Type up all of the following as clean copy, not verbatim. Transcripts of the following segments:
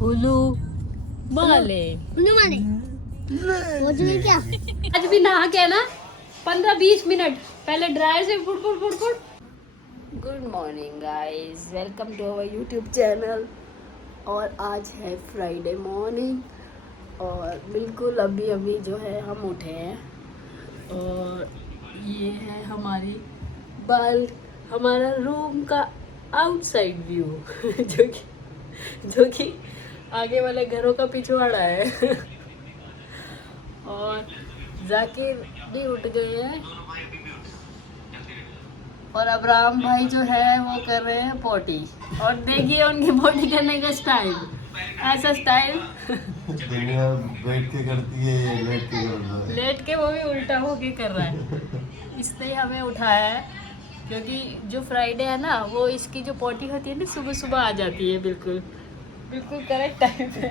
Hulu माले क्या आज भी नहा के ना 15-20 मिनट पहले ड्रायर से फुट फुट फुट फुट। Good morning guys, welcome to our YouTube channel. और आज है फ्राइडे मॉर्निंग और बिल्कुल अभी अभी जो है हम उठे हैं और ये है हमारा रूम का आउटसाइड व्यू जो कि आगे वाले घरों का पिछवाड़ा है। और जाकिर भी उठ गए हैं और अब्राहम भाई जो है वो कर रहे हैं पोटी। और देखिए उनकी पोटी करने का स्टाइल, ऐसा स्टाइल दुनिया बैठ के करती है, ये लेट के कर रहा है। लेट के वो भी उल्टा होके कर रहा है। इसने हमें उठाया है क्योंकि जो फ्राइडे है ना वो इसकी जो पोटी होती है ना सुबह सुबह आ जाती है, बिल्कुल बिल्कुल करेक्ट टाइम पे।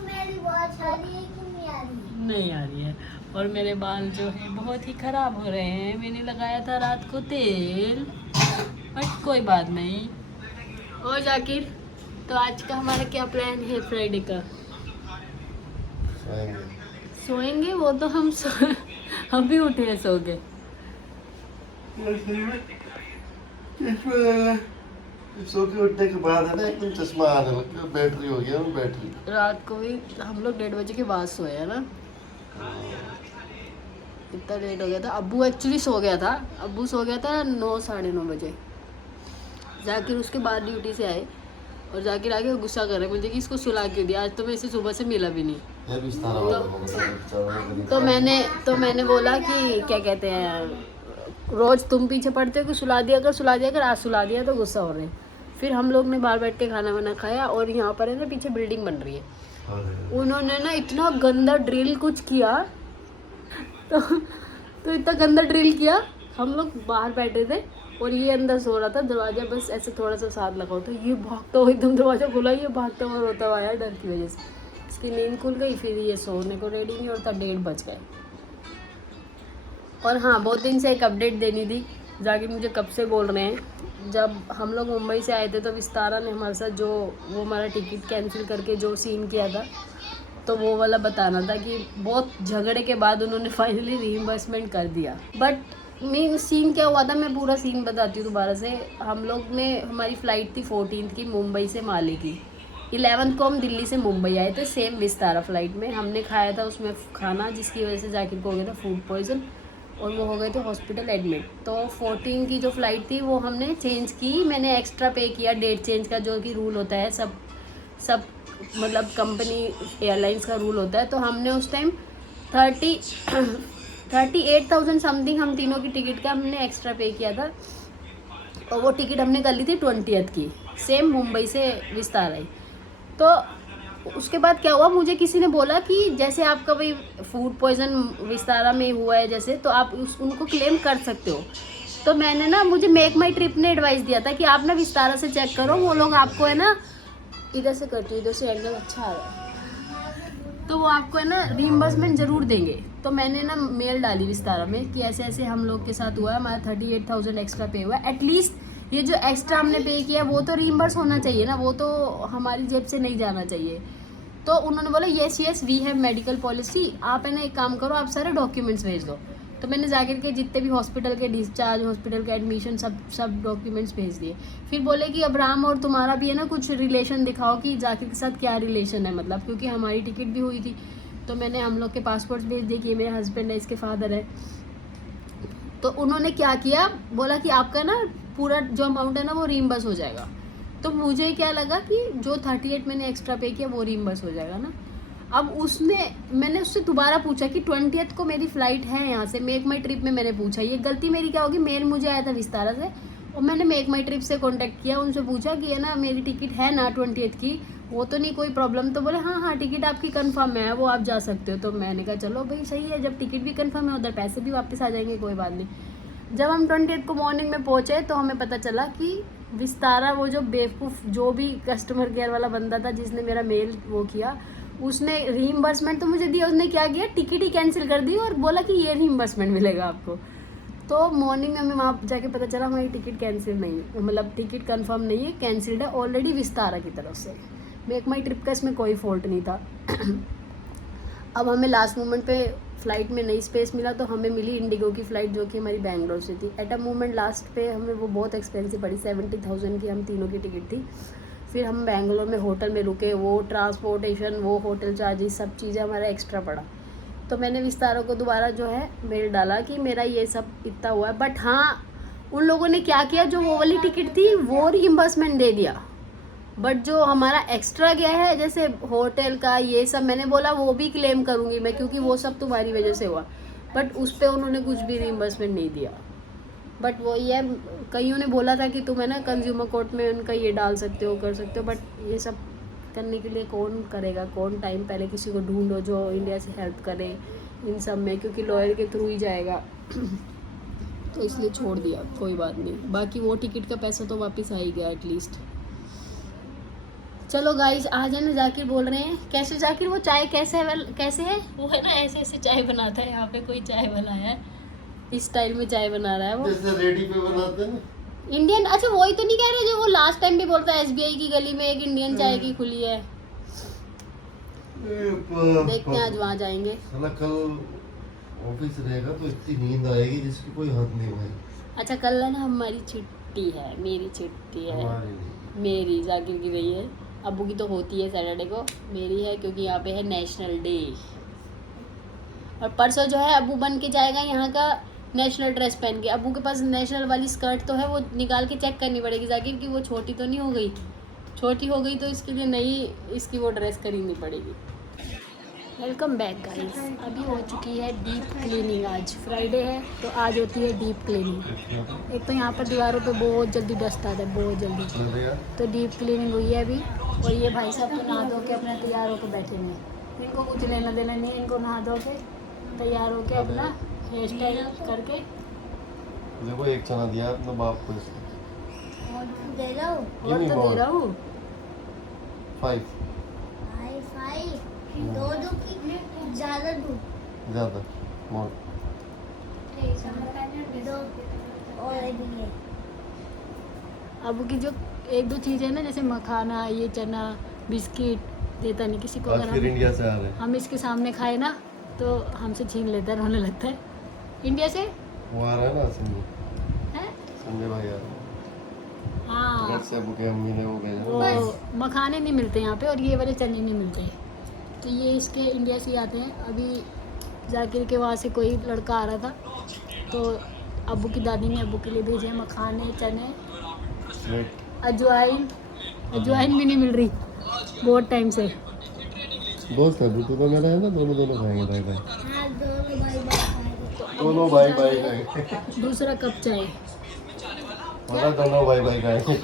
मेरी वॉच आ रही है कि नहीं आ रही है? नहीं आ रही है और मेरे बाल जो है बहुत ही खराब हो रहे हैं। मैंने लगाया था रात को तेल, बट कोई बात नहीं। और जाकिर, तो आज का हमारा क्या प्लान है फ्राइडे का? सोएंगे वो तो हम भी उठे हैं सो के। सो के उठने के बाद है ना एकदम चश्मा आने लगा, बैटरी हो गया ना बैटरी। रात को भी हम लोग 1:30 बजे के बाद सोए है ना, इतना लेट हो गया था। अब्बू एक्चुअली सो गया था, अब्बू सो गया था 9 साढ़े 9 बजे। जाकिर उसके बाद ड्यूटी से आए और जाकिर आके गुस्सा कर रहे मुझे कि इसको सुला क्यों दिया, आज तो मैं इसे सुबह से मिला भी नहीं। ये भी सारा वाला तो मैंने बोला कि क्या कहते हैं, रोज तुम पीछे पड़ते हो कि सुला दिया कर, आज सुला दिया तो गुस्सा हो रहे हैं। फिर हम लोग ने बाहर बैठ के खाना वाना खाया और यहाँ पर है ना पीछे बिल्डिंग बन रही है। उन्होंने ना इतना गंदा ड्रिल कुछ किया तो इतना गंदा ड्रिल किया। हम लोग बाहर बैठे थे और ये अंदर सो रहा था, दरवाजा बस ऐसे थोड़ा सा साथ लगा हो तो ये भागता हुआ एकदम दरवाजा खुला, ये भागता हुआ रोता हुआ आया डर की वजह से। इसकी नींद खुल गई, फिर ये सोने को रेडी नहीं होता, 1:30 बज गए। और हाँ, बहुत दिन से एक अपडेट देनी थी। जाके मुझे कब से बोल रहे हैं, जब हम लोग मुंबई से आए थे तो विस्तारा ने हमारे साथ जो वो हमारा टिकट कैंसिल करके जो सीन किया था, तो वो वाला बताना था कि बहुत झगड़े के बाद उन्होंने फाइनली रीइंबर्समेंट कर दिया। बट मेन सीन क्या हुआ था, मैं पूरा सीन बताती हूँ दोबारा से। हम लोग ने हमारी फ़्लाइट थी 14 की मुंबई से माले की। 11 को हम दिल्ली से मुंबई आए थे सेम विस्तारा फ़्लाइट में। हमने खाया था उसमें खाना जिसकी वजह से जाकिर को हो गया था फूड पॉइज़न और वो हो गए थे हॉस्पिटल एडमिट। तो 14 की जो फ़्लाइट थी वो हमने चेंज की, मैंने एक्स्ट्रा पे किया डेट चेंज का, जो कि रूल होता है सब मतलब कंपनी एयरलाइंस का रूल होता है। तो हमने उस टाइम 38,000 समथिंग हम तीनों की टिकट का हमने एक्स्ट्रा पे किया था और वो टिकट हमने कर ली थी 20th की, सेम मुंबई से विस्तारा ही। तो उसके बाद क्या हुआ, मुझे किसी ने बोला कि जैसे आपका भाई फूड पॉइज़न विस्तारा में हुआ है जैसे, तो आप उनको क्लेम कर सकते हो। तो मैंने ना, मुझे मेक माई ट्रिप ने एडवाइस दिया था कि आप ना विस्तारा से चेक करो, वो लोग आपको है ना, इधर से करती हूँ, इधर से एंगल अच्छा आ रहा है, तो वो आपको है ना रीइंबर्समेंट ज़रूर देंगे। तो मैंने ना मेल डाली विस्तारा में कि ऐसे ऐसे हम लोग के साथ हुआ है, हमारा 38,000 एक्स्ट्रा पे हुआ है। एटलीस्ट ये जो एक्स्ट्रा हमने पे किया वो तो रीइंबर्स होना चाहिए ना, वो तो हमारी जेब से नहीं जाना चाहिए। तो उन्होंने बोला yes we have medical policy, आप है ना एक काम करो, आप सारे डॉक्यूमेंट्स भेज दो। तो मैंने जाकर के जितने भी हॉस्पिटल के डिस्चार्ज, हॉस्पिटल के एडमिशन, सब डॉक्यूमेंट्स भेज दिए। फिर बोले कि अब्राहम और तुम्हारा भी है ना कुछ रिलेशन दिखाओ कि जाकिर के साथ क्या रिलेशन है, मतलब क्योंकि हमारी टिकट भी हुई थी। तो मैंने हम लोग के पासपोर्ट्स भेज दिए कि ये मेरे हस्बैंड है, इसके फादर है। तो उन्होंने क्या किया, बोला कि आपका ना पूरा जो अमाउंट है ना वो रीइंबर्स हो जाएगा। तो मुझे क्या लगा कि जो 38 मैंने एक्स्ट्रा पे किया वो रीइंबर्स हो जाएगा ना। अब मैंने उससे दोबारा पूछा कि 20th को मेरी फ़्लाइट है यहाँ से, मेक माई ट्रिप में मैंने पूछा। ये गलती मेरी क्या होगी, मेल मुझे आया था विस्तारा से और मैंने मेक माई ट्रिप से कांटेक्ट किया, उनसे पूछा कि है ना मेरी टिकट है ना 20th की, वो तो नहीं कोई प्रॉब्लम। तो बोले हाँ टिकट आपकी कंफर्म है, वो आप जा सकते हो। तो मैंने कहा चलो भाई सही है, जब टिकट भी कंफर्म है उधर पैसे भी वापस आ जाएंगे, कोई बात नहीं। जब हम 20th को मॉर्निंग में पहुँचे तो हमें पता चला कि विस्तारा, वो जो बेवकूफ़ जो भी कस्टमर केयर वाला बंदा था जिसने मेरा मेल वो किया, उसने रीइंबर्समेंट तो मुझे दिया, उसने क्या किया टिकट ही कैंसिल कर दी और बोला कि ये रीइंबर्समेंट मिलेगा आपको। तो मॉर्निंग में हमें वहाँ जाके पता चला हमारी टिकट कैंसिल नहीं है, मतलब टिकट कंफर्म नहीं है, कैंसिल्ड है ऑलरेडी विस्तारा की तरफ से। मेक माई ट्रिप का इसमें कोई फॉल्ट नहीं था। अब हमें लास्ट मोमेंट पे फ़्लाइट में नई स्पेस मिला, तो हमें मिली इंडिगो की फ़्लाइट जो कि हमारी बैंगलोर से थी। एट अ मोमेंट लास्ट पे हमें वो बहुत एक्सपेंसिव पड़ी, 70,000 की हम तीनों की टिकट थी। फिर हम बैंगलोर में होटल में रुके, वो ट्रांसपोर्टेशन, वो होटल चार्जेस, सब चीज़ें हमारा एक्स्ट्रा पड़ा। तो मैंने विस्तारा को दोबारा जो है मेल डाला कि मेरा ये सब इतना हुआ है। बट हाँ, उन लोगों ने क्या किया, जो वो वाली टिकट थी वो रिइम्बर्समेंट दे दिया, बट जो हमारा एक्स्ट्रा गया है जैसे होटल का ये सब, मैंने बोला वो भी क्लेम करूँगी मैं, क्योंकि वो सब तुम्हारी वजह से हुआ। बट उस पर उन्होंने कुछ भी रिइम्बर्समेंट नहीं दिया। बट वो ये कईयों ने बोला था कि तुम है ना कंज्यूमर कोर्ट में उनका ये डाल सकते हो, कर सकते हो, बट ये सब करने के लिए कौन करेगा, कौन टाइम, पहले किसी को ढूंढो जो इंडिया से हेल्प करे इन सब में, क्योंकि लॉयर के थ्रू ही जाएगा। तो इसलिए छोड़ दिया, कोई बात नहीं। बाकी वो टिकट का पैसा तो वापस आ ही गया एटलीस्ट। चलो गाइस, आ जाना। जाकिर बोल रहे हैं, कैसे जाकिर वो चाय कैसे है? वो है ना ऐसे ऐसे चाय बनाता है। यहाँ पे कोई चाय बनाया है, इस स्टाइल में चाय बना रहा है वो, जैसे रेडी पे बनाते हैं ना इंडियन। अच्छा वही तो नहीं कह रहे जो वो लास्ट टाइम भी बोलता है SBI की गली में एक इंडियन चाय की खुली है। देखते हैं आज वहाँ जाएंगे। साला कल ऑफिस रहेगा तो इतनी नींद आएगी जिसकी कोई हद नहीं भाई। अच्छा कल है ना हमारी छुट्टी है, मेरी छुट्टी है, हमारी नहीं। मेरी जाकिर की नहीं है। अब्बू की तो होती है सैटरडे को, मेरी है क्योंकि यहाँ पे है नेशनल डे। और परसों जो है अब्बू बन के जाएगा यहाँ का नेशनल ड्रेस पहन के। अब्बू के पास नेशनल वाली स्कर्ट तो है, वो निकाल के चेक करनी पड़ेगी जाकिर कि वो छोटी तो नहीं हो गई। छोटी हो गई तो इसके लिए नई इसकी वो ड्रेस खरीदनी पड़ेगी। Welcome back guys. अभी हो चुकी है डीप क्लीनिंग। आज फ्राइडे है तो आज होती है डीप क्लीनिंग। एक तो यहाँ पर दीवारों पे बहुत जल्दी डस्ट आता है, बहुत जल्दी, तो डीप क्लीनिंग हुई है अभी। और ये भाई साहब तो नहा धो के अपने तैयार होकर बैठे हैं, इनको कुछ लेना देना नहीं है। इनको नहा धो के तैयार होके अपना हेयर स्टाइल करके। देखो एक चना दिया अपने बाप को इसको। दे रहा हूँ और तो दे रहा हूँ 5 दो की ज्यादा दूँ ज्यादा मोर। दो और ये अबू की जो एक दो चीज़ें ना, जैसे मखाना, ये चना, बिस्किट देता नहीं किसी को। आज अगर फिर इंडिया से आ रहे हैं। हम इसके सामने खाए ना तो हमसे छीन लेता है, रोने लगता है। इंडिया से वो आ रहा है ना संजय, है? संजय भाई आ रहा है। हाँ, घर से अबू के अम्मी ने वो भेजा। वो मखाने नहीं मिलते यहाँ पे और ये वाले चने नहीं मिलते, तो ये इसके इंडिया से ही आते हैं। अभी जाकिर के वहाँ से कोई लड़का आ रहा था, तो अब्बू की दादी ने अब्बू के लिए भेजे मखाने, चने, अजवाइन। अजवाइन भी नहीं मिल रही बहुत टाइम से। दोस्त है बिल्कुल तो मेरा है ना, दोनों खाएंगे भाई भाई। हाँ दोनों दोनों भाई भाई भाई खाएंगे। दूसरा कप चाय। मतलब दोनों भाई भाई खाएंगे।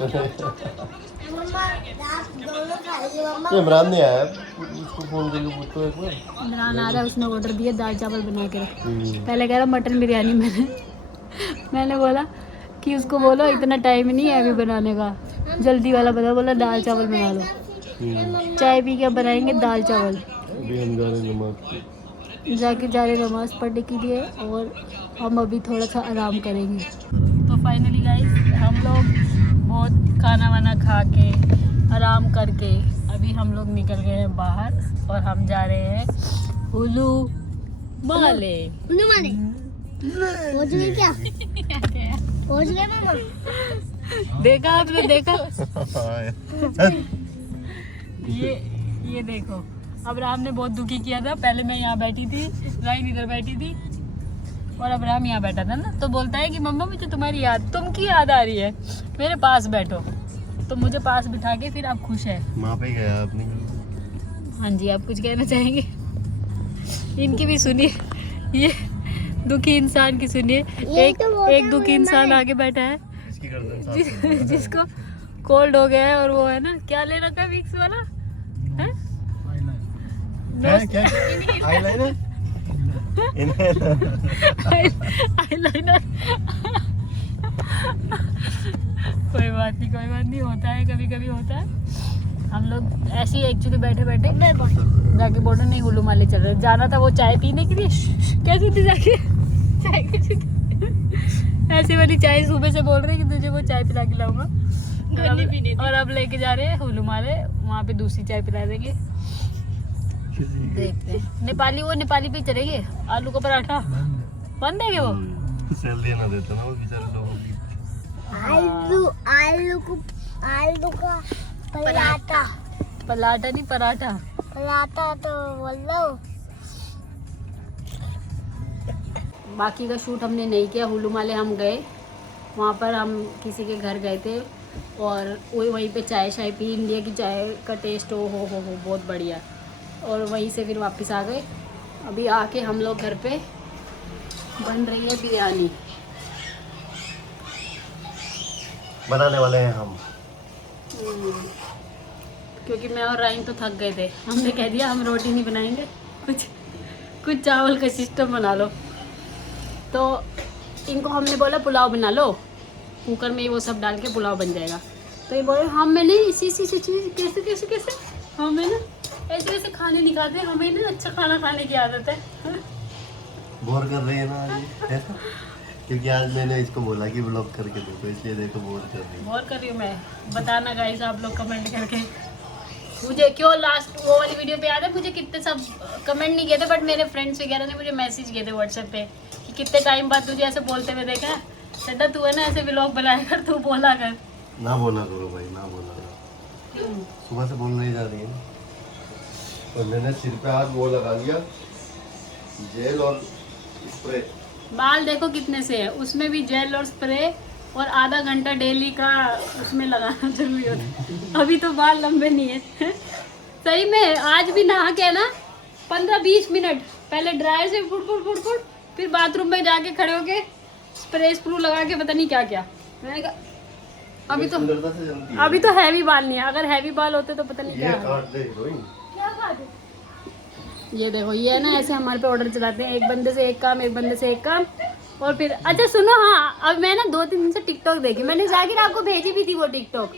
मम्मा आप दोनों खाइए मम्मा। तो इमरान नहीं आया, उसको फोन करके पूछो एक बार। इमरान आ रहा है, उसने ऑर्डर दिया दाल चावल बना के रख। पहले कह रहा मटन बिरयानी। मैंने बोला कि उसको बोलो इतना टाइम नहीं है अभी बनाने का, जल्दी वाला बता। बोला दाल चावल बना लो। चाय पी के बनाएंगे दाल चावल। अभी हम जा रहे हैं नमाज। जाके जा रहे नमाज पढ़ने के लिए और हम अभी थोड़ा सा आराम करेंगे। तो फाइनली गाइस हम लोग बहुत खाना वाना खा के आराम करके अभी हम लोग निकल गए हैं बाहर और हम जा रहे हैं हुलू माले। उन्हें माने पहुंच गए क्या? पहुंच गए मम्मा? देखा आपने? देखा ये देखो, अब्राहम ने बहुत दुखी किया था। पहले मैं यहाँ बैठी थी, राइन इधर बैठी थी और अब्राहम यहाँ बैठा था ना, तो बोलता है कि मम्मा मुझे तुम्हारी याद, तुमकी याद आ रही है, मेरे पास बैठो। तो मुझे पास बिठा के फिर अब खुश है। वहाँ पे गया आपने? हाँ जी, आप कुछ कहना चाहेंगे? इनकी भी सुनिए, ये दुखी इंसान की सुनिए। एक दुखी इंसान आगे बैठा है जिसको कोल्ड हो गया है और वो है ना, क्या ले रखा है विक्स वाला है? आईलाइनर। आईलाइनर। कोई बात नहीं, होता है, कभी कभी होता है। हम लोग ऐसे ही एक्चुअली बैठे बैठे जाके बोल रहे नहीं हुलू माले चल रहे। जाना था वो चाय पीने के लिए। कैसी थी जाके चाय? ऐसे वाली चाय सुबह से बोल रहे कि तुझे वो चाय पिला के लाऊंगा, और अब लेके जा रहे हैं हुलू माले, वहाँ पे दूसरी चाय पिला देंगे। देखते हैं नेपाली पे चलेंगे। आलू का पराठा बंद है क्या वो? सैलरी ना देता ना वो बेचारे लोगों की। आलू का पराठा। पराठा नहीं पराठा। पराठा तो बोलो। बाकी का शूट हमने नहीं किया। हुलू माले हम गए, वहाँ पर हम किसी के घर गए थे और वहीं पे चाय शाय पी। इंडिया की चाय का टेस्ट हो बहुत बढ़िया। और वहीं से फिर वापस आ गए। अभी आके हम लोग घर पे बन रही है बिरयानी बनाने वाले हैं हम। क्योंकि मैं और राइन तो थक गए थे। हमने कह दिया हम रोटी नहीं बनाएंगे, कुछ चावल का सिस्टम बना लो। तो इनको हमने बोला पुलाव बना लो, कुकर में वो सब डाल के पुलाव बन जाएगा। तो ये बोले हमें नहीं इसी कैसे हमें ना ऐसे खाने नहीं खाते, हमें ना अच्छा खाना खाने की आदत है। बोर कर रही है ना आज ऐसा? क्योंकि आज मैंने इसको बोला कि ब्लॉग करके दो, तो इसलिए देखो बोर कर रही है। बोर कर रही हूँ मैं? बताना गाइस आप लोग कमेंट करके मुझे। क्यों लास्ट वो वाली वीडियो पे याद है मुझे कितने सब कमेंट नहीं किए थे, बट मेरे फ्रेंड्स वगैरह ने मुझे मैसेज किए थे व्हाट्सएप पे कि कितने टाइम बाद तुझे ऐसे बोलते हुए देखा है। चड्डा तू है ना ऐसे व्लॉग बनाया कर, तू बोला कर। ना बोला करो भाई, ना बोला करो। सुबह से बोल नहीं जा रही है तो मैंने सिर पे हाथ वो लगा लिया, जेल और स्प्रे। बाल देखो कितने से है, उसमें भी जेल और स्प्रे और आधा घंटा डेली का उसमें लगाना जरूरी होता है। अभी तो बाल लंबे नहीं है। सही में आज भी नहा के ना 15-20 मिनट पहले ड्रायर से फुट फिर बाथरूम में जाके खड़े होके स्प्रू लगा के पता नहीं क्या क्या। मैंने कहा अभी तो हैवी बाल नहीं है। अगर हैवी बाल होते तो पता नहीं क्या ये देखो ये है ना ऐसे हमारे पे ऑर्डर चलाते हैं, एक बंदे से एक काम, एक बंदे से एक काम। और फिर अच्छा सुनो, हाँ अब मैं ना 2-3 दिन से टिकटॉक देखी। मैंने जाकिर आपको भेजी भी थी वो टिकटॉक।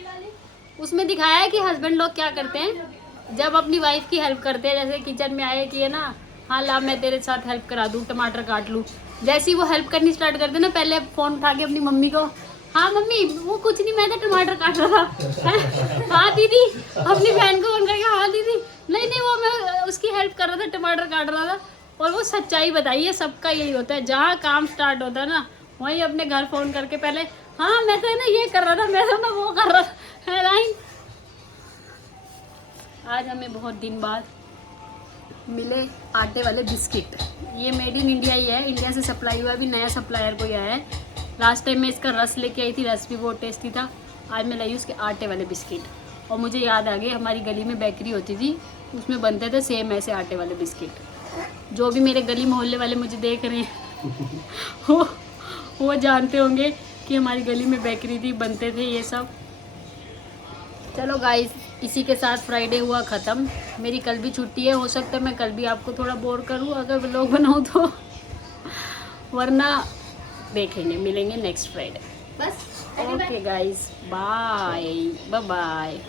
उसमें दिखाया है कि हस्बैंड लोग क्या करते हैं जब अपनी वाइफ की हेल्प करते हैं। जैसे किचन में आए कि है ना, हाँ ला मैं तेरे साथ हेल्प करा दूँ, टमाटर काट लूँ। जैसे ही वो हेल्प करनी स्टार्ट करते ना, पहले फ़ोन उठा के अपनी मम्मी को, हाँ मम्मी वो कुछ नहीं मैं तो टमाटर काट रहा था। हाँ दीदी, अपनी बहन को फोन करके, हाँ दीदी नहीं वो मैं उसकी हेल्प कर रहा था, टमाटर काट रहा था। और वो सच्चाई बताइए, सबका यही होता है। जहाँ काम स्टार्ट होता है ना वहीं अपने घर फ़ोन करके पहले, हाँ मैं तो है ना ये कर रहा था, मैं तो ना वो कर रहा था। लाइन आज हमें बहुत दिन बाद मिले आटे वाले बिस्किट। ये मेड इन इंडिया ही है, इंडिया से सप्लाई हुआ। अभी नया सप्लायर कोई आया है। लास्ट टाइम मैं इसका रस लेके आई थी, रस भी बहुत टेस्टी था। आज मैं लाई उसके आटे वाले बिस्किट। और मुझे याद आ गई हमारी गली में बेकरी होती थी, उसमें बनते थे सेम ऐसे आटे वाले बिस्किट। जो भी मेरे गली मोहल्ले वाले मुझे देख रहे हैं वो जानते होंगे कि हमारी गली में बेकरी थी, बनते थे ये सब। चलो गाइस, इसी के साथ फ्राइडे हुआ ख़त्म। मेरी कल भी छुट्टी है, हो सकता है मैं कल भी आपको थोड़ा बोर करूँ अगर व्लॉग बनाऊँ तो, वरना देखेंगे, मिलेंगे नेक्स्ट फ्राइडे। बस ओके गाइस, बाय बाय।